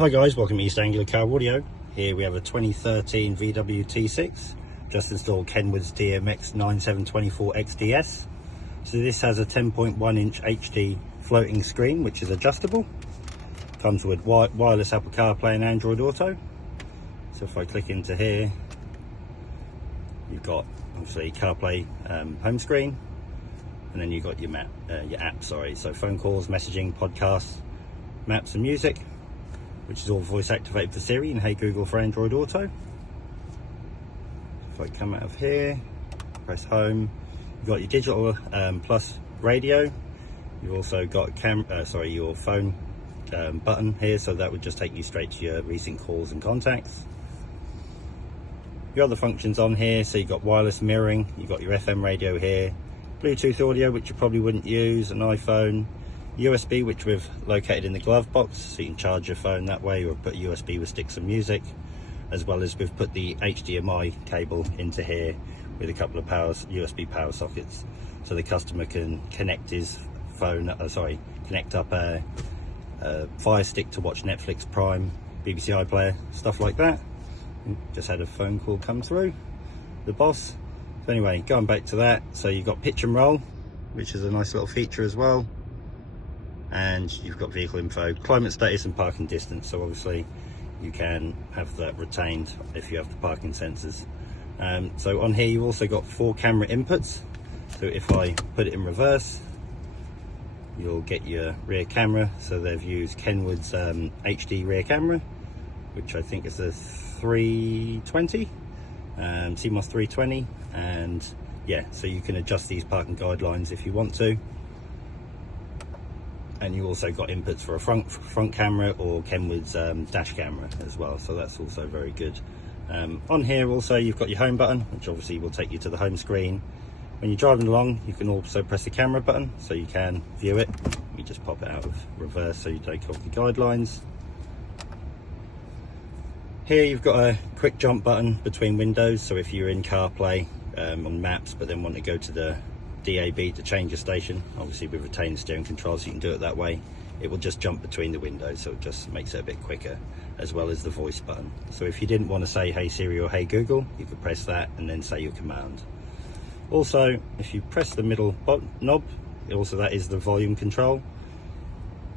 Hi guys, welcome to East Anglia Car Audio. Here we have a 2013 VW T6, just installed KENWOOD's DMX9724XDS. So this has a 10.1 inch HD floating screen which is adjustable. Comes with wireless Apple CarPlay and Android Auto. So if I click into here, you've got obviously CarPlay home screen, and then you've got your app, so phone calls, messaging, podcasts, maps and music, which is all voice activated for Siri and Hey Google for Android Auto. If I come out of here, press home, you've got your digital plus radio. You've also got your phone button here, so that would just take you straight to your recent calls and contacts. Your other functions on here, so you've got wireless mirroring, you've got your FM radio here, Bluetooth audio, which you probably wouldn't use, an iPhone, USB, which we've located in the glove box, so you can charge your phone that way, or put a USB with sticks of music, as well as we've put the HDMI cable into here with a couple of USB power sockets, so the customer can connect his phone, connect up a Fire Stick to watch Netflix, Prime, BBC iPlayer, stuff like that. Just had a phone call come through, the boss. So anyway, going back to that, so you've got pitch and roll, which is a nice little feature as well. And you've got vehicle info, climate status and parking distance, so obviously you can have that retained if you have the parking sensors. So on here you've also got 4 camera inputs, so if I put it in reverse, you'll get your rear camera. So they've used KENWOOD's HD rear camera, which I think is a 320, CMOS 320, and yeah, so you can adjust these parking guidelines if you want to. And you also got inputs for a front camera or KENWOOD's dash camera as well, so that's also very good. On here also you've got your home button, which obviously will take you to the home screen. When you're driving along, you can also press the camera button so you can view it. You just pop it out of reverse so you take off the guidelines. Here you've got a quick jump button between windows, so if you're in CarPlay on maps but then want to go to the DAB to change your station, obviously we've retained the steering control so you can do it that way. It will just jump between the windows, so it just makes it a bit quicker, as well as the voice button. So if you didn't want to say Hey Siri or Hey Google, you could press that and then say your command. Also, if you press the middle knob, that is the volume control.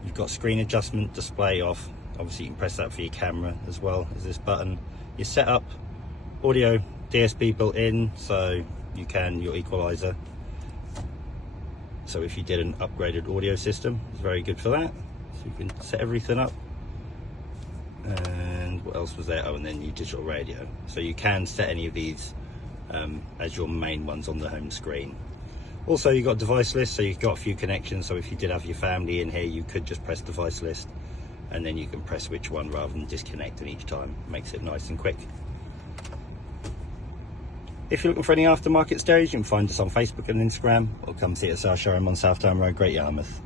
You've got screen adjustment, display off. Obviously you can press that for your camera as well as this button. Your setup, audio DSP built in, so you can, your equalizer. So if you did an upgraded audio system, it's very good for that. So you can set everything up. And what else was there? Oh, and then your digital radio. So you can set any of these as your main ones on the home screen. Also, you've got device list, so you've got a few connections. So if you did have your family in here, you could just press device list, and then you can press which one rather than disconnecting each time. Makes it nice and quick. If you're looking for any aftermarket stereos, you can find us on Facebook and Instagram, or come see us at our showroom on South Down Road, Great Yarmouth.